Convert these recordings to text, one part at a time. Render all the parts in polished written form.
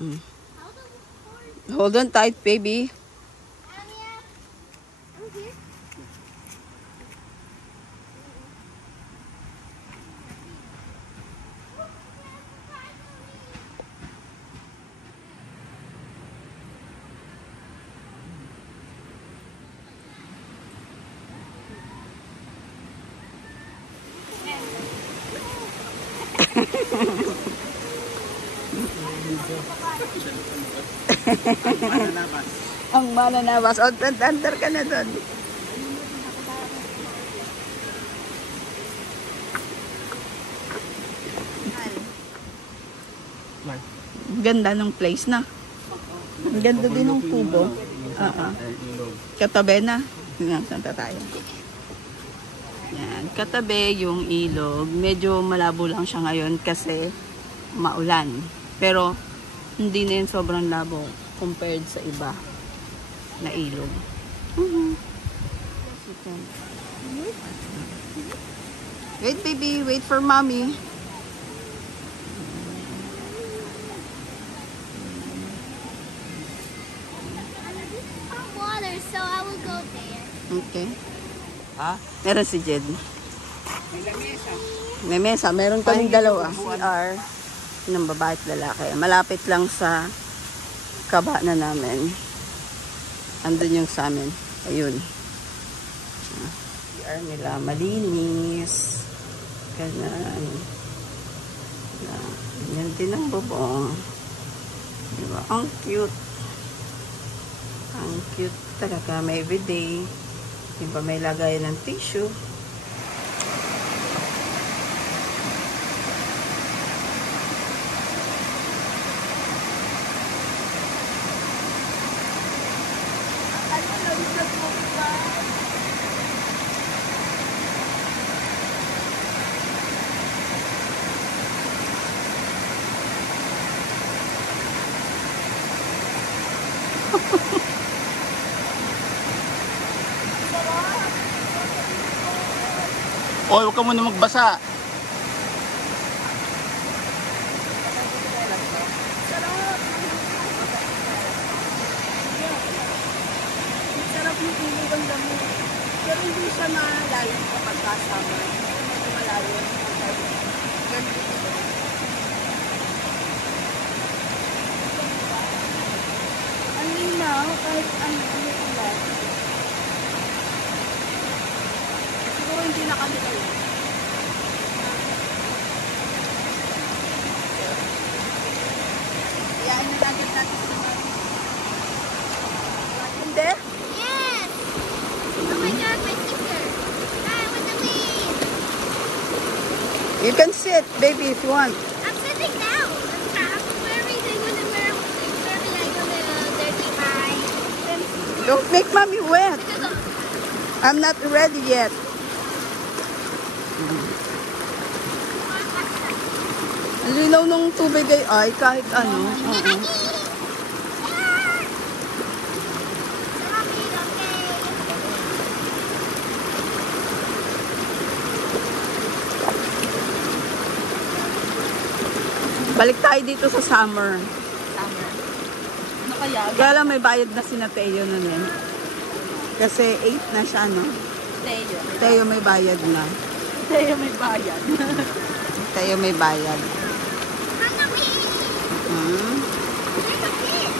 Mm. Hold on tight, baby. Ang mananabas. O, under ka na doon. Ganda ng place na. Ganda din ng tubo. Katabi na. Santa tayo. Yan. Katabi yung ilog. Medyo malabo lang siya ngayon kasi maulan. Pero hindi na yun sobrang labo compared sa iba na ilog. Wait, baby. Wait for mommy. So I will go there. Okay. Meron si Jed. May mesa. Meron kaming dalawa. CR ng babae at lalaki. Malapit lang sa kaba na namin. Andun yung sa amin. Ayun. CR nila. Malinis. Kanan. Yan din ang bubong. Diba? Ang cute. Ang cute talaga. May everyday. Diba may lagay ng tissue. Oy, huwag ka muna magbasa. Sarap yung ilog ang dami. Pero hindi siya malalim kapag kasama. Hindi malalim. Ang linaw, kahit ano ulan. Siguro hindi na kami kayo. Iyan na natin natin. Hindi? Yes! Oh my god, my sister! Hi, with the lead! You can sit, baby, if you want. I'm sitting now! I'm wearing the underwear. Wearing like a dirty eye. Don't make mommy wet. I'm not ready yet. Ang linaw ng tubig ay kahit ano. Balik tayo dito sa summer. Ano kaya? Kaya lang may bayad na si Teo na nun. Kasi 8 na siya, no? Teo may bayad na. Teo may bayad. Teo may bayad. Hmm? There's a fish!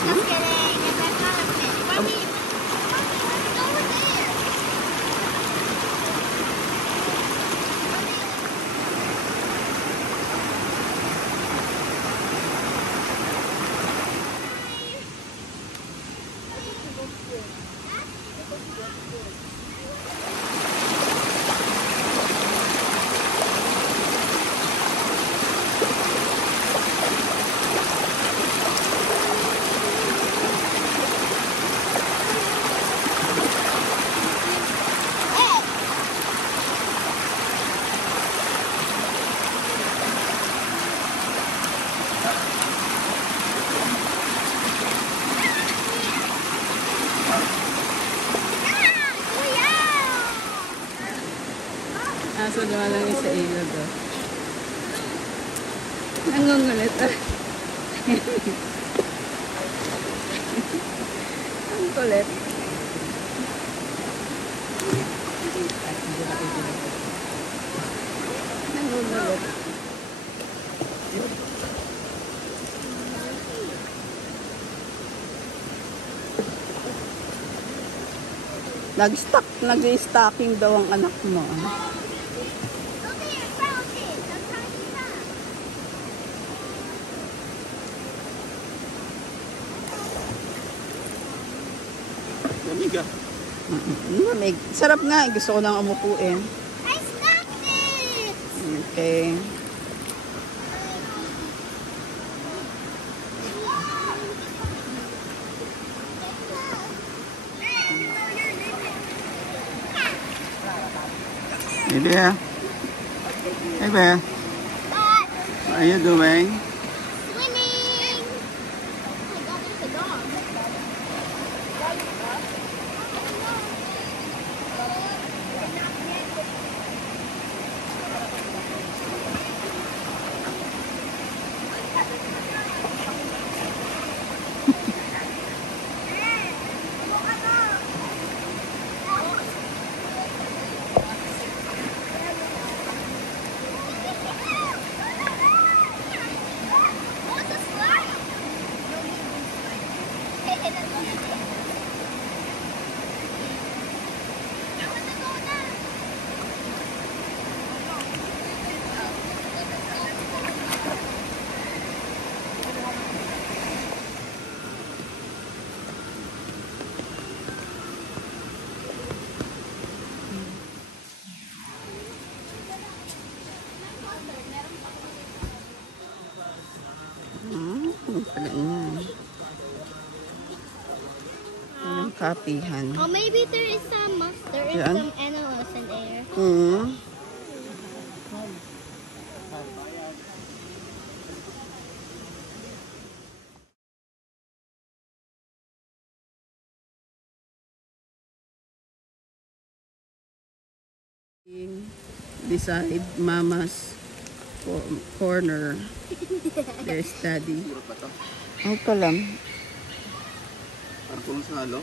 Just kidding. That's not a fish. Mommy! It's over there! Aso naman lang yung sa ilog, oh. Nangungulit, ah. Ang kulit. Nangungulit. Nag-stocking daw ang anak mo. Look at your fountain. I'm trying to stop. Lamig ah. Lamig. Sarap nga. Gusto ko nang umupuin. I stopped it. Okay. Hey there. Hey there. But What are you doing? swimming. Oh my God, there's a dog. What's the slide? I want to go now. Pala yan. Ang kapihan. Oh, maybe there is some Yan. animals in there. Beside Mama's corner. There's Daddy. Puro pa to. Ang kalam. Parang kung sa halo.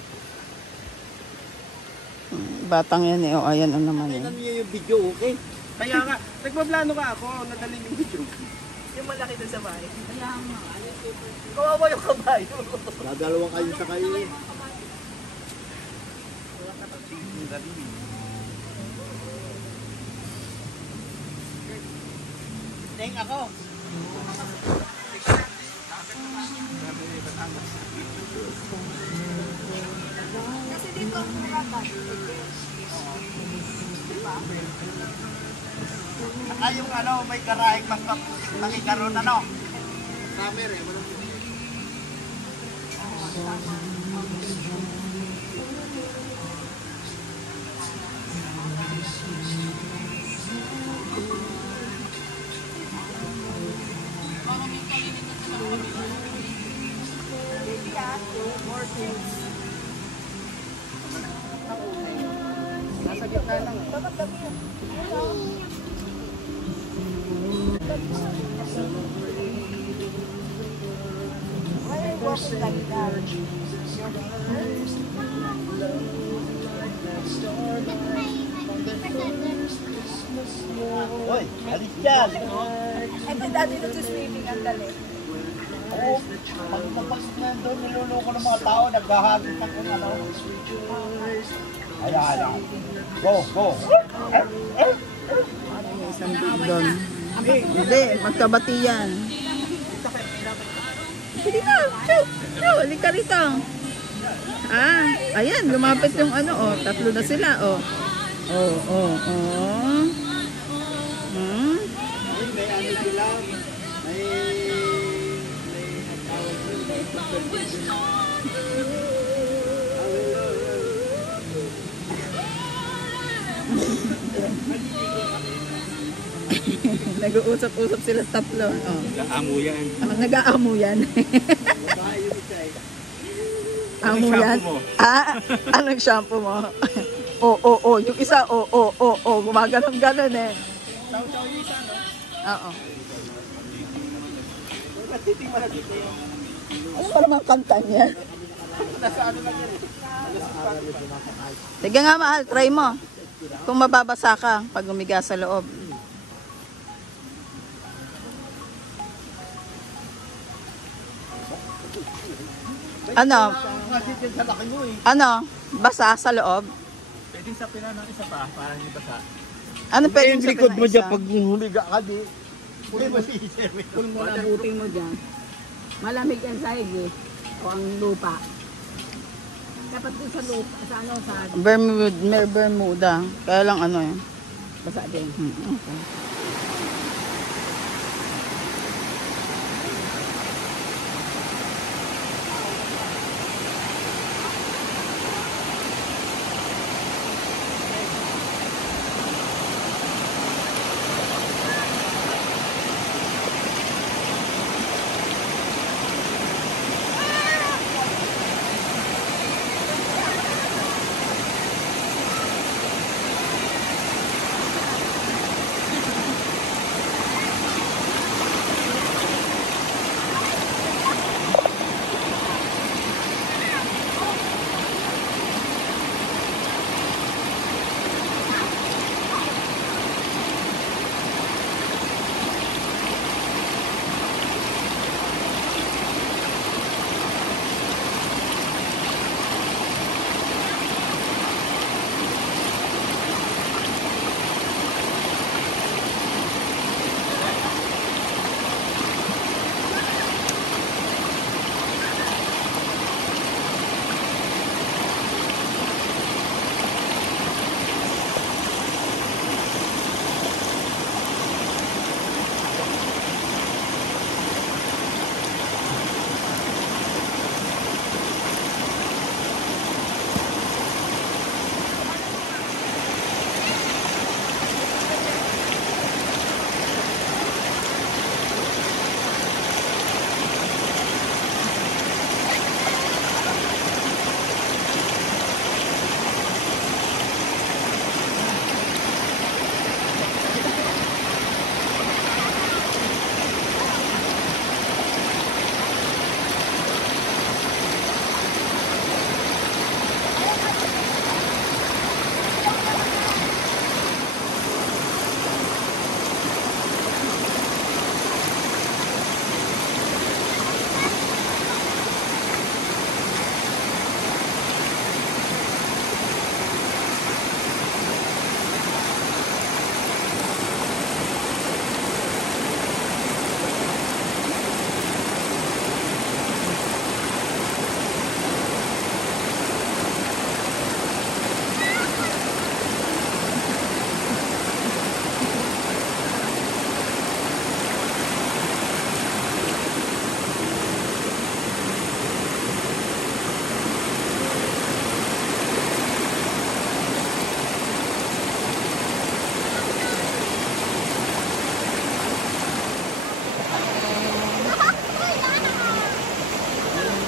Batang yan eh. O, ayan ang naman Kailan yan. niya yung video, okay? Kaya nga, nagpaplano ka ako, nadaling yung video. Yung malaki doon sa bahay. Kawawa yung kabayo. Dadalawa kayo sa kayo eh. Teng ako. Saka yung ano, may garaheng makikaroon ano. Camera eh. Nasa gitna lang. Hoy, alis dyan! And then dati doon sa swimming ang dali. Oo, pag napasok na doon, niluloko ng mga tao, naghahagis ng kung ano. Ayan. Go, go! May isang big doon. Hindi, magkabati yan. Sige na, shoot! Halika rito. Ah, ayan, lumapit yung ano, oh. Tatlo na sila, oh. Oh, oh, oh. Hmm? May ano sila, may Nag-uusap-usap sila tatlo. Oh. nag-aamo yan. Nag-aamo yan. Babae yung isa eh. Amo Anong yan? shampoo mo? Ah, anong shampoo mo? Oh. Yung isa, oh. Gumaganon-ganon eh. Chow-chow yung isa, no? Oo. Titingnan na dito yung Ano ba naman kanta niya? nasa ano lang yan. Sige nga mahal, try mo. Kung mababasa ka pag umiga sa loob. Ano? Kasi dyan sa laki mo eh. Ano? Basa sa loob? Pwedeng sa pina ng isa pa para hindi basa. Ano pwede Yung likod mo dyan pag humiga ka di. Pwede mo si Jeremy. Kung malabutin mo dyan, malamig ang sahig eh. O ang lupa. Dapat dun sa lupa, sa ano, sa Bermuda. Kaya lang ano eh. basa din. Okay.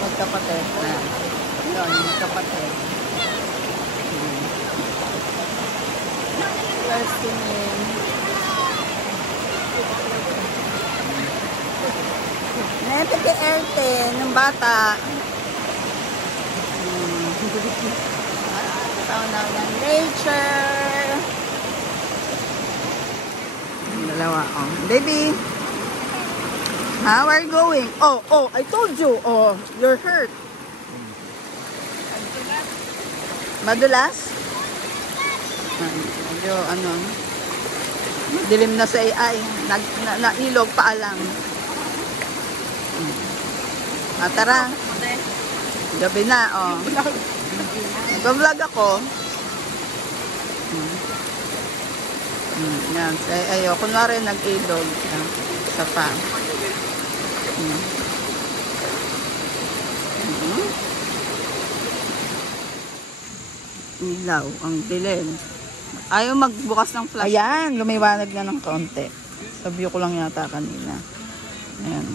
Magkapatid na. Yun, magkapatid. First name. Nete kay Erte, nung bata. Taon na ng nature. Dalawa, oh. Baby. How are you going? Oh, I told you. Oh, you're hurt. Madulas? Medyo, ano, dilim na sa AI. Nailog pa lang. Tara. Gabi na, oh. Nag-vlog ako. Yan. Ayo, kunwari nag-ilog. Isa pa. Ilaw, ang dilim. Ayaw magbukas ng flash. Ayan, lumiwanag na ng konti. Sa view ko lang yata kanina. Ayan.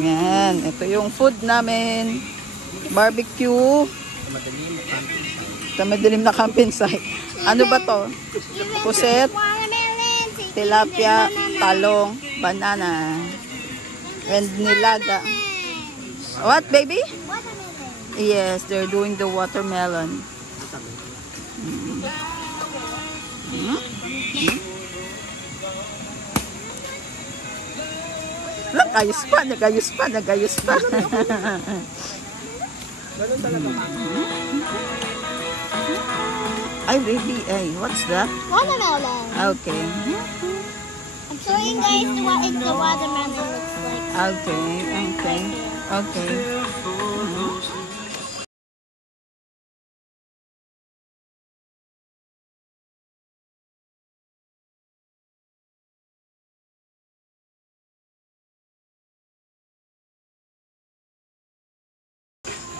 Ayan, ito yung food namin. Barbecue. Sa madilim na camping site. Ano ba to? Puset, tilapia, talong, banana. And nilaga. What, baby? Watermelon. Yes, they're doing the watermelon. Look, nagayos pa. Ay, baby, ay, what's that? Watermelon. Okay. I'm showing guys what the watermelon looks like. Okay.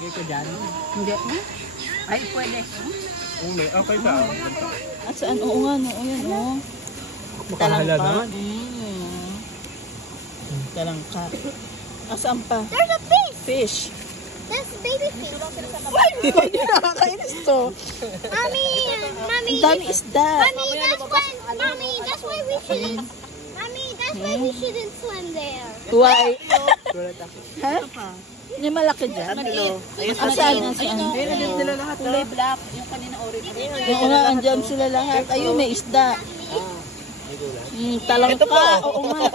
Dito dyan. Hindi. Ay, pwede. Okay ka. At saan? Oo nga, no. Ayan, oh. Makahala naman. Talangka. Asaan pa? There's a fish. Fish. There's baby fish. Hindi ko nakakainis to. Mommy, Ang dami isda. Mommy, that's why we shouldn't. Mommy, that's why we shouldn't swim there. Why? Ha? Hindi malaki dyan. Asaan? Ayun sila lahat. Kulay black. Yung kanina orange. Oo nga, andyan sila lahat. Ayun, may isda. Talangka. Oo nga.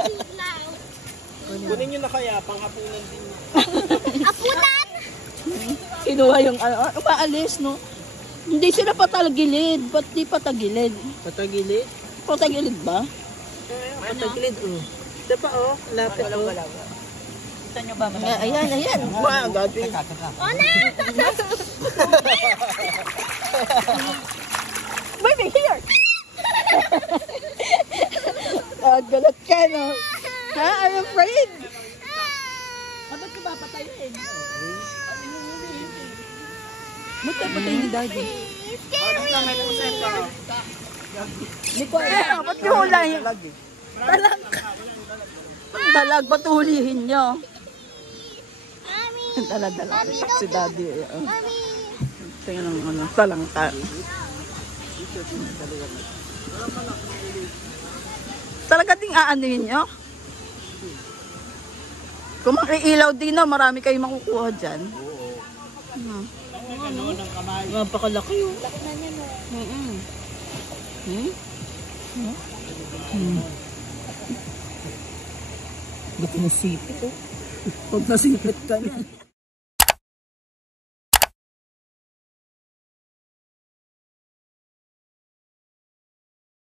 Kunin nyo na kaya, panghapunan din. Apunan? Kinuha yung ano. Umaalis, no? Hindi sila patagilid. Ba't di patagilid? Patagilid? Patagilid ba? Patagilid, oh. Ito pa, oh. Lapit, oh. Gusto nyo ba? Ayan. Wow, gagawin. Oh, na! Baby, here! Galat ka, no? Ha? I'm afraid. Ba't ka ba patayin? Ba't ka patayin ni Daddy? Hindi ko alam. Ba't yung hulahin? Talag. Talag, ba't hulihin nyo? Mommy, Dala-dala. Si Daddy. Mommy. Tingnan ng ano, talangka. Talaga ding aanuhin nyo? Kung makiilaw din na, marami kayong makukuha dyan. Napakalaki yun. Ba't nasipit? Pag nasipit ka na.